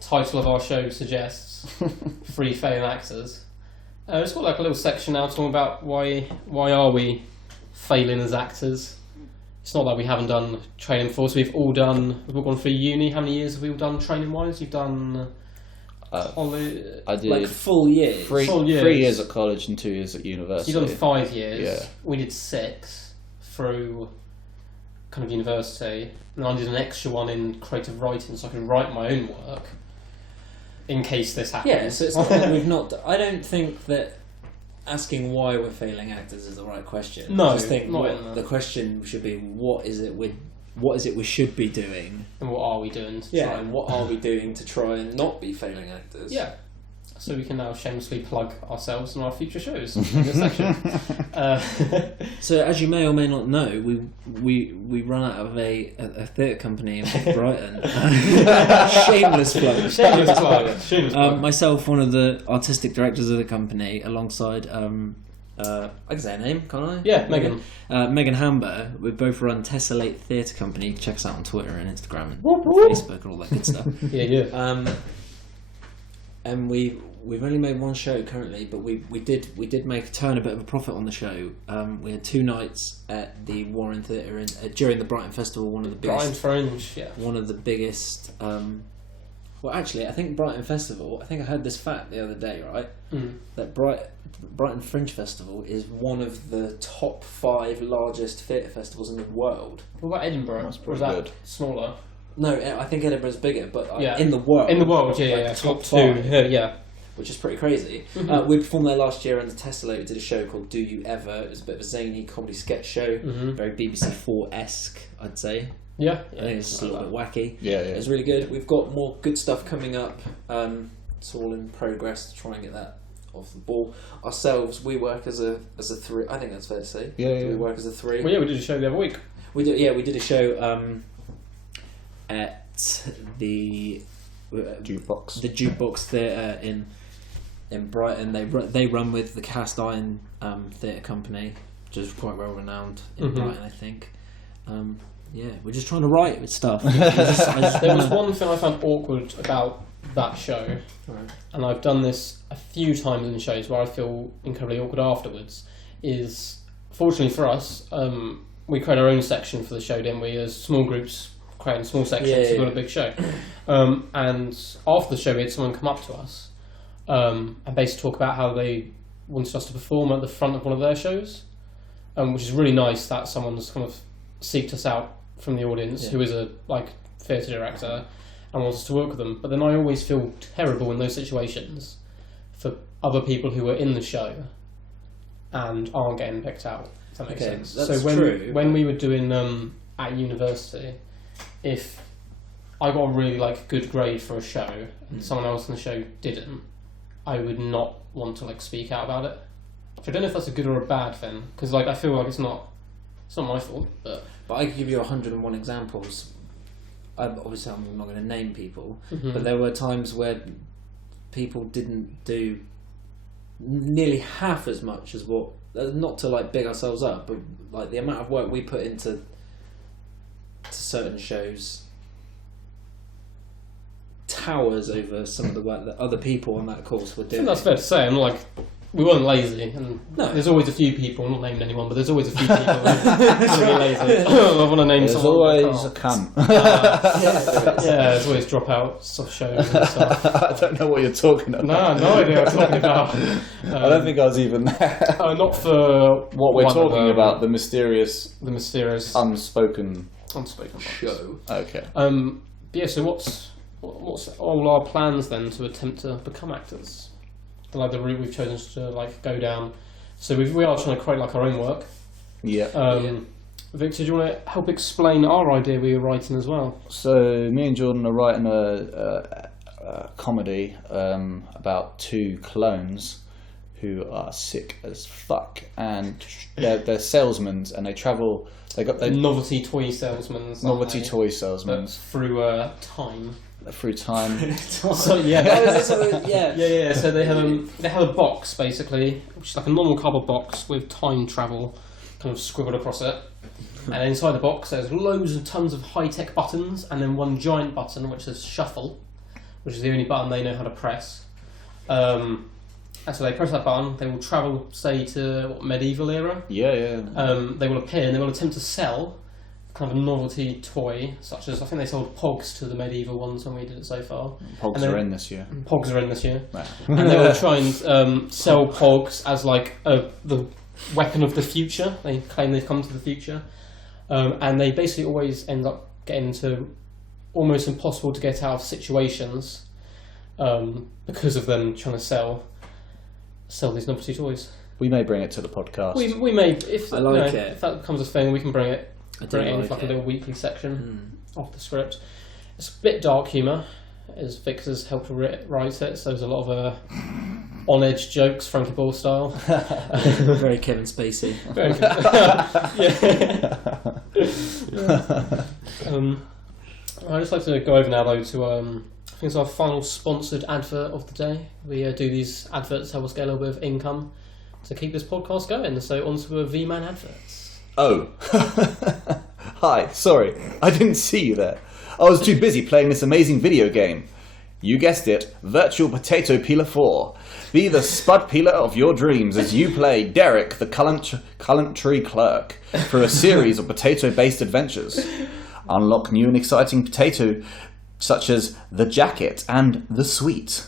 title of our show suggests, free failing actors. It's got like a little section now talking about why are we failing as actors. It's not that we haven't done training before, so we've all gone through uni. How many years have we all done training wise? You've done I did like full years. 3 full years. 3 years at college and 2 years at university. So you've done 5 years. Yeah. We did 6 through kind of university, and I did an extra one in creative writing, so I could write my own work in case this happens. Yeah, so it's not that we've not. I don't think that asking why we're failing actors is the right question. No, I just think not in that. the question should be what is it we should be doing? And what are we doing to try and... what are we doing to try and not be failing actors? Yeah. So we can now shamelessly plug ourselves and our future shows in this section. So as you may or may not know, we run out of a theatre company in Brighton. Shameless plug. Shameless plug. Myself, one of the artistic directors of the company, alongside I can say her name, can't I? Yeah, Megan. Megan Hamber. We both run Tessellate Theatre Company. You can check us out on Twitter and Instagram and Facebook and all that good stuff. Yeah. And we've only made one show currently, but we did make a bit of a profit on the show. We had 2 nights at the Warren Theatre during the Brighton Festival. One of the biggest. Brighton Fringe. Yeah. One of the biggest. Well, actually, I think Brighton Festival. I think I heard this fact the other day, right? That Brighton Fringe Festival is one of the top 5 largest theatre festivals in the world. What about Edinburgh? That's Or pretty is that good. smaller? No, I think Edinburgh's bigger, but Yeah. in the world. In the world, like yeah. top 2. 5. Yeah. Which is pretty crazy. We performed there last year under Tessellate. We did a show called Do You Ever? It was a bit of a zany comedy sketch show, very BBC 4-esque, I'd say. Yeah. I think it's just a little bit wacky. Yeah. It was really good. We've got more good stuff coming up. It's all in progress to try and get that off the ball. Ourselves, we work as a 3. I think that's fair to say. Yeah. We work as a 3. Well, yeah, we did a show the other week. We did a show at the Jukebox. The Jukebox Theatre in Brighton. They run with the Cast Iron Theatre Company, which is quite well renowned in Brighton, I think. We're just trying to write with stuff. There was one thing I found awkward about that show, Right. and I've done this a few times in shows where I feel incredibly awkward afterwards, is fortunately for us, we create our own section for the show, didn't we? As small groups creating small sections, we've got a big show. And after the show, we had someone come up to us and basically talk about how they wanted us to perform at the front of one of their shows, which is really nice that someone's kind of seeked us out from the audience, who is a theatre director, and wants us to work with them. But then I always feel terrible in those situations for other people who are in the show and aren't getting picked out. If that makes sense. That's so true. when we were doing at university, if I got a really good grade for a show and someone else in the show didn't, I would not want to speak out about it. I don't know if that's a good or a bad thing, because I feel like it's not my fault. But I could give you 101 examples. Obviously, I'm not going to name people, Mhm. but there were times where people didn't do nearly half as much as what. Not to big ourselves up, but the amount of work we put into certain shows towers over some of the work that other people on that course were I doing. think that's fair to say. We weren't lazy, and No. there's always a few people. I'm not naming anyone, but there's always a few people who are really lazy. I want to name There's someone. always a but I cunt. can't. Yeah, there's always dropouts of shows and stuff. I don't know what you're talking about. No idea what I'm talking about. I don't think I was even there. Not for What we're one of talking them, about, the mysterious, the mysterious unspoken unspoken parts. show. Okay. But yeah, so what's all our plans then to attempt to become actors? The route we've chosen to go down. So we are trying to create our own work. Yeah. Victor, do you want to help explain our idea we were writing as well? So me and Jordan are writing a comedy about two clones who are sick as fuck, and they're salesmen, and they travel. They got their Novelty toy salesmen. novelty toy salesmen Through time. through time. So yeah. Yeah. So they have a box basically, which is like a normal cardboard box with time travel kind of scribbled across it. And inside the box there's loads and tons of high-tech buttons, and then one giant button which says shuffle, which is the only button they know how to press. And so they press that button, they will travel, say, to medieval era. Yeah. They will appear and they will attempt to sell kind of a novelty toy, such as I think they sold Pogs to the medieval ones when we did it so far. Pogs are in this year. Pogs are in this year. Right. And they will try and sell Pogs as the weapon of the future. They claim they've come to the future. And they basically always end up getting into almost impossible to get out of situations because of them trying to sell these novelty toys. We may bring it to the podcast. We may, if I like it. if that becomes a thing, we can bring it in for a it. little weekly section of the script. It's a bit dark humour, as Victor's helped to write it, so there's a lot of on-edge jokes, Frankie Ball style. Very Kevin Spacey. Very good. I'd just like to go over now, though, to I think it's our final sponsored advert of the day. We do these adverts to help us get a little bit of income to keep this podcast going. So on to V-Man adverts. Oh. Hi, sorry. I didn't see you there. I was too busy playing this amazing video game. You guessed it, Virtual Potato Peeler 4. Be the spud peeler of your dreams as you play Derek, the culinary clerk, through a series of potato-based adventures. Unlock new and exciting potato such as the jacket and the sweet.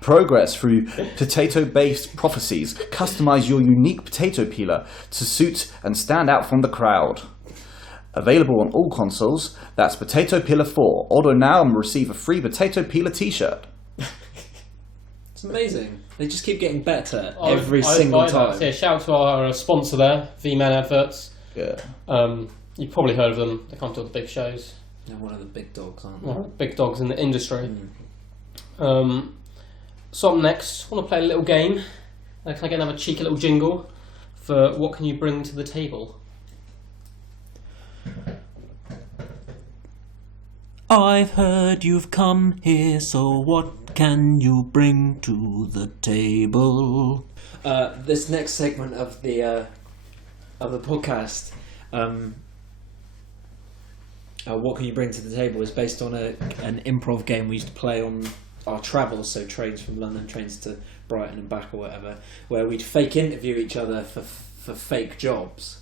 Progress through potato-based prophecies. Customize your unique potato peeler to suit and stand out from the crowd. Available on all consoles. That's Potato Peeler 4. Order now and receive a free Potato Peeler t-shirt. It's amazing. They just keep getting better every single time. Yeah, shout out to our sponsor there, V-Man Adverts. Yeah. You've probably heard of them. They come to all the big shows. They're one of the big dogs, aren't they? Well, big dogs in the industry. So up next, I want to play a little game. Can I get another cheeky little jingle for what can you bring to the table? I've heard you've come here, so what can you bring to the table? This next segment of the podcast, what can you bring to the table is based on an improv game we used to play on our travels, so trains from London, trains to Brighton and back or whatever, where we'd fake interview each other for fake jobs.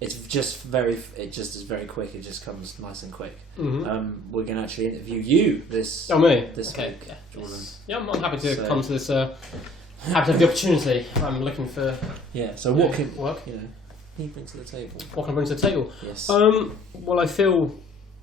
It just is very quick. It just comes nice and quick. Mm-hmm. We're going to actually interview you this me? This okay. week, Jordan. Yes. Yeah, I'm happy to come to this. Happy to have the opportunity. I'm looking for. Yeah. So what can you bring to the table? What can I bring to the table? Yes. Well, I feel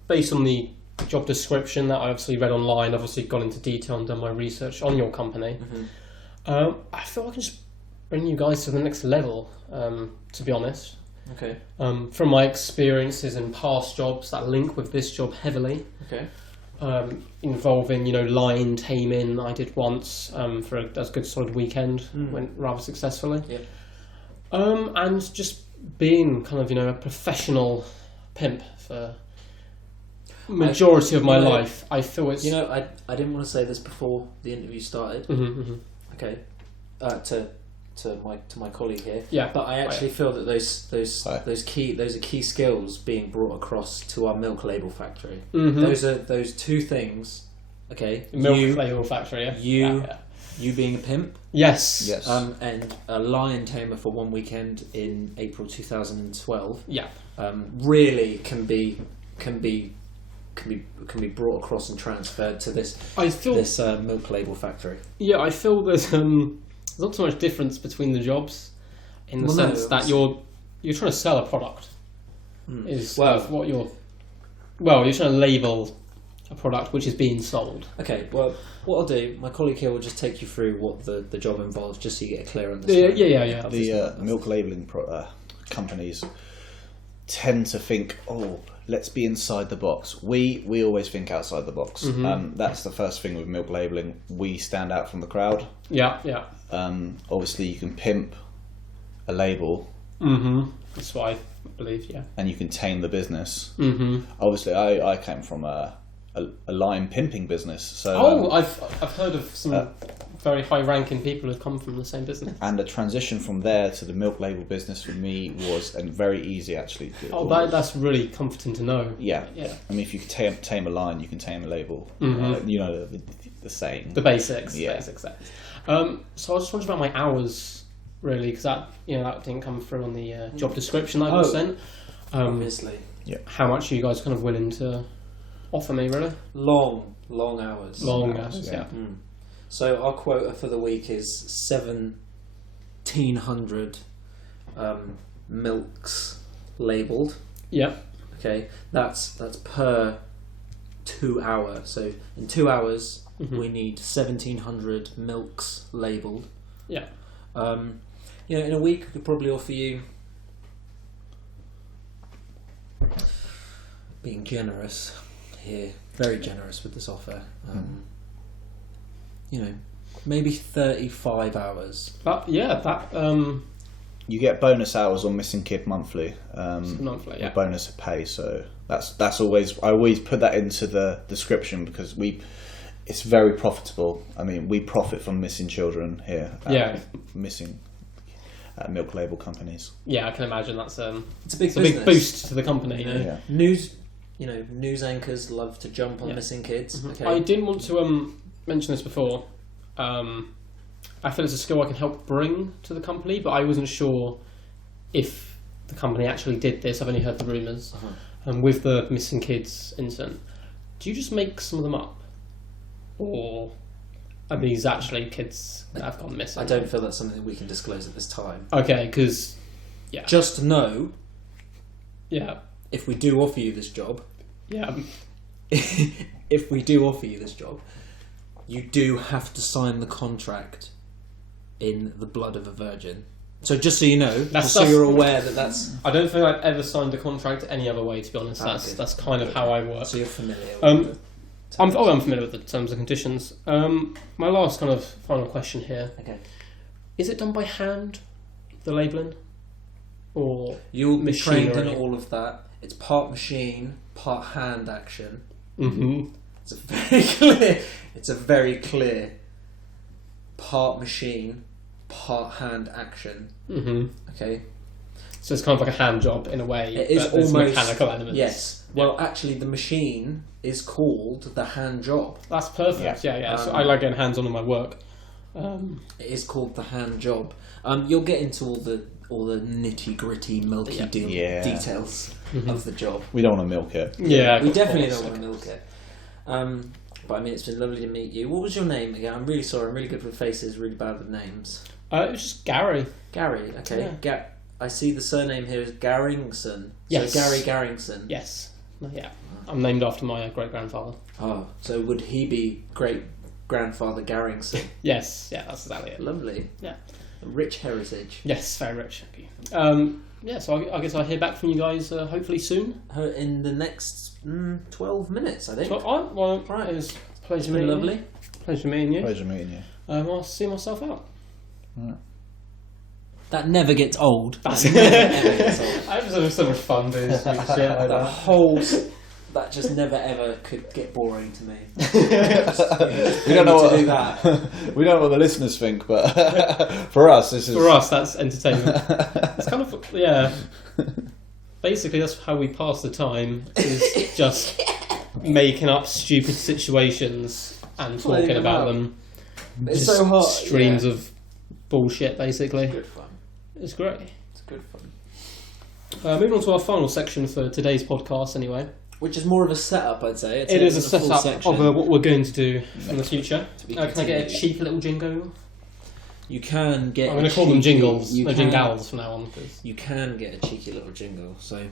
based on the job description that I obviously read online, obviously gone into detail and done my research on your company. Mm-hmm. I feel I can just bring you guys to the next level. To be honest. Okay. From my experiences in past jobs that link with this job heavily. Okay. Involving line taming. I did once for a good solid weekend. Went rather successfully. Yeah. And just being kind of a professional pimp for majority of my life. I feel it's I didn't want to say this before the interview started. Okay. To my colleague here. Yeah. But I actually feel that those are key skills being brought across to our milk label factory. Those two things. Okay. Milk label factory. Yeah. You being a pimp. Yes. And a lion tamer for one weekend in April 2012. Yeah. Really can be brought across and transferred to this. I feel this milk label factory. Yeah, I feel there's not so much difference between the jobs, in the sense that you're trying to sell a product. Is what you're trying to label a product which is being sold. Okay, well, what I'll do, my colleague here will just take you through what the job involves, just so you get a clear understanding. Yeah. The milk labelling companies tend to think, let's be inside the box. We always think outside the box. That's the first thing with milk labelling. We stand out from the crowd. Yeah. Obviously, you can pimp a label. That's what I believe, yeah. And you can tame the business. Obviously, I came from a line pimping business. So I've heard of some very high-ranking people who've come from the same business. And the transition from there to the milk label business for me was very easy, actually. That's really comforting to know. Yeah. I mean, if you can tame a line, you can tame a label. The saying. The basics. Yeah. Basics. So I was just wondering about my hours, really, because that didn't come through on the job description that I was sent. Obviously. Yeah. How much are you guys kind of willing to offer me, really? Long hours. Long hours, yeah. So our quota for the week is 1,700 milks labelled. Yeah. Okay, that's per 2 hour. So in 2 hours, we need 1,700 milks labelled. Yeah. In a week, we could probably offer you, being generous here, very generous with this offer. Maybe 35 hours. You get bonus hours on Missing Kid monthly. Monthly, yeah. Bonus pay, so that's always, I always put that into the description because it's very profitable. I mean, we profit from missing children here. Missing milk label companies. Yeah, I can imagine that's it's a big boost to the company. Yeah. News anchors love to jump on missing kids. Okay. I didn't want to mention this before. I feel it's a skill I can help bring to the company, but I wasn't sure if the company actually did this. I've only heard the rumours. And with the missing kids incident, do you just make some of them up? Or are these actually kids that have gone missing? I don't feel that's something that we can disclose at this time. Okay, because... Yeah. Just know... Yeah. If we do offer you this job... Yeah. If we do offer you this job, you do have to sign the contract in the blood of a virgin. So just so you know, so you're aware that's... I don't think I've ever signed a contract any other way, to be honest. That's kind of how I work. So you're familiar with I'm familiar with the terms and conditions. My last kind of final question here. Okay. Is it done by hand, the labelling? Or you'll be trained in all of that. It's part machine, part hand action. It's a very clear part machine, part hand action. Okay. So it's kind of like a hand job in a way. It is but there's almost mechanical elements. Yes. Well, actually, the machine is called the hand job. That's perfect. Yeah. So I like getting hands on in my work. It is called the hand job. You'll get into all the nitty gritty, milky details of the job. We don't want to milk it. Yeah, We definitely don't want to milk it. But I mean, it's been lovely to meet you. What was your name again? I'm really sorry. I'm really good with faces, really bad with names. It was just Gary. Gary. Okay. Yeah. I see the surname here is Garringson. Yes. So Gary Garringson. Yes. Yeah. I'm named after my great-grandfather. Oh, so would he be great-grandfather Garringson? Yes. Yeah, that's exactly it. Lovely. Yeah. A rich heritage. Yes, very rich. Thank you. Yeah, so I guess I'll hear back from you guys hopefully soon. In the next 12 minutes, I think. Well, right. It was a pleasure meeting lovely. you. Pleasure meeting you. Pleasure meeting you. I'll see myself out. Right. That never gets old. I That never ever gets old. just have so much fun doing shit like that. That just never ever could get boring to me. We don't know to do that. We don't know what the listeners think, but for us, this is... For us, that's entertainment. It's kind of, yeah. Basically, that's how we pass the time, is just making up stupid situations and Playing talking them about out. them. It's Just so hard. streams of bullshit, basically. It's good fun. It's great. It's good fun. Moving on to our final section for today's podcast, anyway. Which is more of a setup, I'd say. It is a full setup section. of what we're going to do in the future. To be Can I get a continued. cheeky little jingle? You can get. I'm going to call them jingles. You No, can, jingles from now on. 'Cause You can get a cheeky little jingle. So.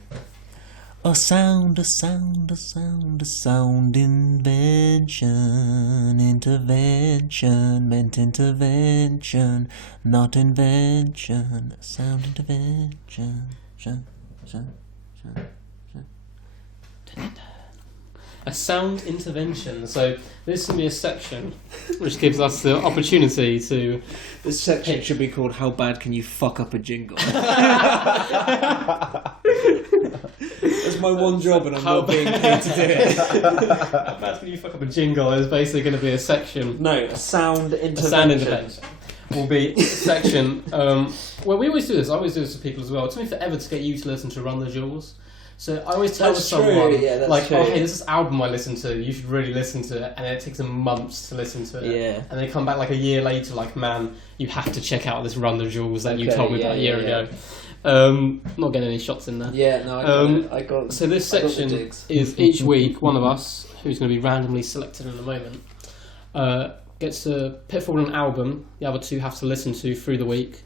A sound invention, intervention, meant intervention, not invention, a sound intervention, a sound intervention. So this is going to be a section which gives us the opportunity to... This section should be called "How Bad Can You Fuck Up a Jingle?" That's my one job, and I'm not being paid to do it. How bad can you fuck up a jingle? Is basically going to be a section. No, a sound intervention. A sound intervention will be a section. Well, we always do this. I always do this with people as well. It took me forever to get you to listen to Run the Jewels. So I always tell That's someone, true, yeah, that's like, true. oh, hey, there's this album I listen to. You should really listen to it. And it takes them months to listen to it. Yeah. And they come back like a year later, like, man, you have to check out this Run the Jewels that you Okay, told me yeah, about a year yeah, ago. Not getting any shots in there. Yeah, no, I got. So this I got the section jigs. is each week one of us, who's going to be randomly selected in a moment, gets to put forward an album the other two have to listen to through the week,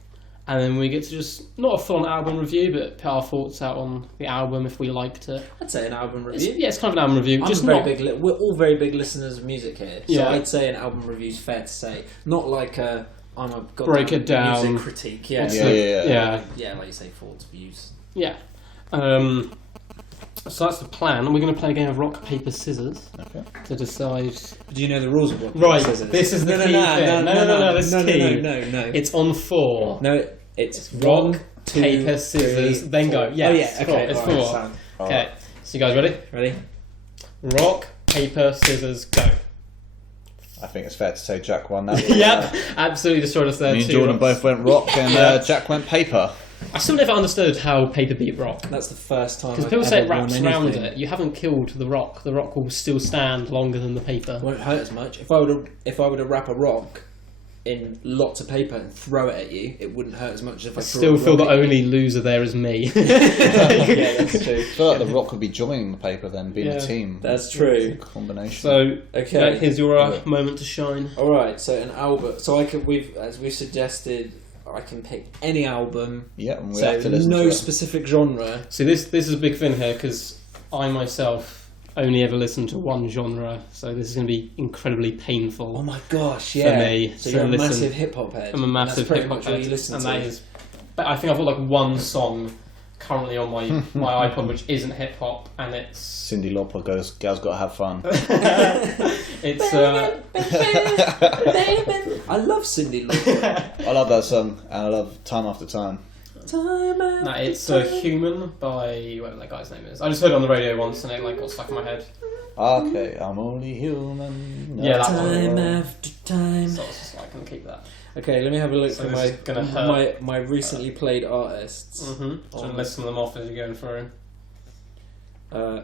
and then we get to just, not a full-on album review, but put our thoughts out on the album if we liked it. I'd say an album review. It's kind of an album review. I'm just a very not, big. We're all very big listeners of music here, so Yeah. I'd say an album review's fair to say. Not like I'm a goddamn Break it down. music critique. Yeah, Yeah. like you say, thoughts, views. Yeah. So that's the plan. We're going to play a game of rock, paper, scissors to decide. Do you know the rules of what? Right, scissors? this is the no, key no, thing. no, this is no, key. no. It's on 4. No, it's Rock, 1, 2, paper, scissors, 3, then 4. go. Yes, Oh yeah, okay, it's alright, 4. sound. Okay, so you guys ready? Ready? Rock, paper, scissors, go. I think it's fair to say Jack won that. Yep, absolutely destroyed us there. Me and 2 Jordan rocks. both went rock, and Yeah. Jack went paper. I still never understood how paper beat rock. That's the first time. Because I've people say it ever wraps won around anything. it. You haven't killed the rock. The rock will still stand longer than the paper. It won't hurt as much. If I were to wrap a rock in lots of paper and throw it at you, it wouldn't hurt as much as if I threw Still a feel the rock at you. only loser there is me. Yeah, that's true. I feel like the rock would be joining the paper then, being Yeah. a team. That's true. Combination. So, Okay. here's your moment to shine. All right. So an album. So as we've suggested, I can pick any album. Yeah, and we So have to listen no to it. specific genre. See, this is a big thing here because I myself only ever listen to one genre, so this is going to be incredibly painful. Oh my gosh! Yeah. me So to you're a listen. massive hip hop head. I'm a massive That's pretty hip hop much all head, you listen and to. that is. But I think I've got like one song currently on my iPod which isn't hip hop, and it's Cyndi Lauper goes, "Girls gotta have fun." it's I love Cyndi Lauper. I love that song, and I love Time After Time. Time after no, it's time. Human by whatever that guy's name is. I just heard it on the radio once and it like got stuck in my head. Okay, I'm only human. Yeah, that Time one. after time. So I was just like, I can keep that. Okay, let me have a look So for this is gonna hurt. my recently played artists. So list some of them off as you're going through.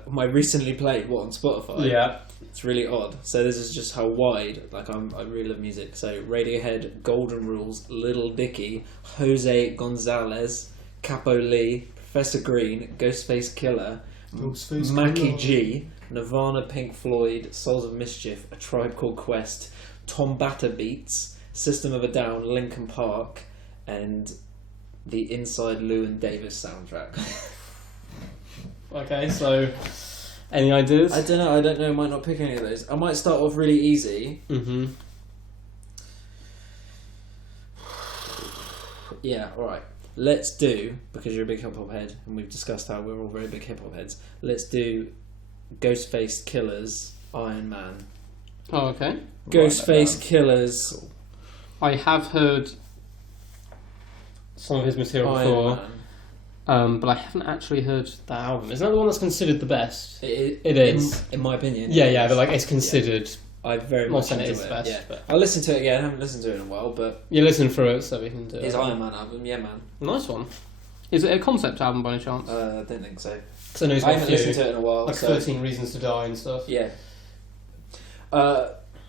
My recently played on Spotify. Yeah. It's really odd. So this is just how wide. I really love music. So Radiohead, Golden Rules, Little Dicky, Jose Gonzalez, Capo Lee, Professor Green, Ghostface Killer, Mackie G, Nirvana, Pink Floyd, Souls of Mischief, A Tribe Called Quest, Tom Batter Beats, System of a Down, Linkin Park, and the Inside Llewyn Davis soundtrack. Okay, so any ideas? I don't know. I might not pick any of those. I might start off really easy. Mm-hmm. Yeah, alright. Let's do, because you're a big hip hop head, and we've discussed how we're all very big hip hop heads, let's do Ghostface Killer's Iron Man. Oh, okay. Ghostface Killer's Cool. I have heard some of his material Iron before, Man. but I haven't actually heard that album. Isn't that the one that's considered the best? It is. In my opinion. Yeah, it yeah, is. but like it's considered. I very Not much saying it enjoy is it. the best, Yeah. but- I'll listen to it again. I haven't listened to it in a while, but You listen through it so we can do his it. Iron Man album, yeah, man. Nice one. Is it a concept album by any chance? I don't think so. Because I know he's I got a haven't few, listened to it in a while. like so 13 Reasons to Die and stuff. yeah.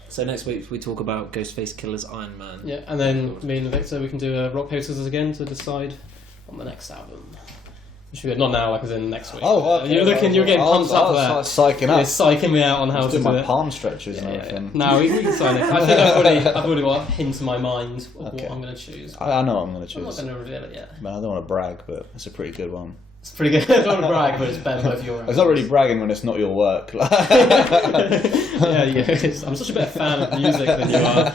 So next week we talk about Ghostface Killer's Iron Man. Yeah, and then me and Victor, we can do a rock paper scissors again to decide on the next album. Which we not now, like as in next week. Oh, okay. You're getting pumped up for that. I was psyching You're up. psyching me out on how I was to doing do my it. palm stretches and everything. No, we can sign it. I think I've already got a hint in my mind of Okay. what I'm going to choose. I know what I'm going to I'm not choose. going to reveal it yet. Man, I don't want to brag, but it's a pretty good one. It's pretty good. I don't want to brag, but it's better than both your It's not really bragging when it's not your work. Yeah, I'm such a better fan of music than you are.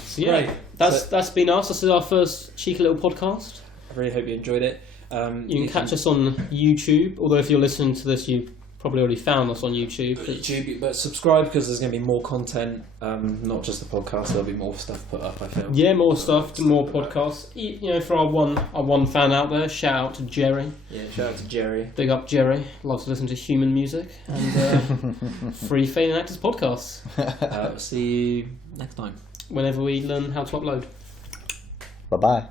So yeah, Right. that's been us. This is our first cheeky little podcast. I really hope you enjoyed it. You can catch us on YouTube, although if you're listening to this, you probably already found us on YouTube. YouTube, but subscribe because there's going to be more content, not just the podcast. There'll be more stuff put up. I feel. Yeah, more stuff, more podcasts. You know, for our one fan out there, shout out to Jerry. Yeah, shout out to Jerry. Big up Jerry. Loves to listen to human music and free Failing Actors podcasts. We'll see you next time. Whenever we learn how to upload. Bye-bye.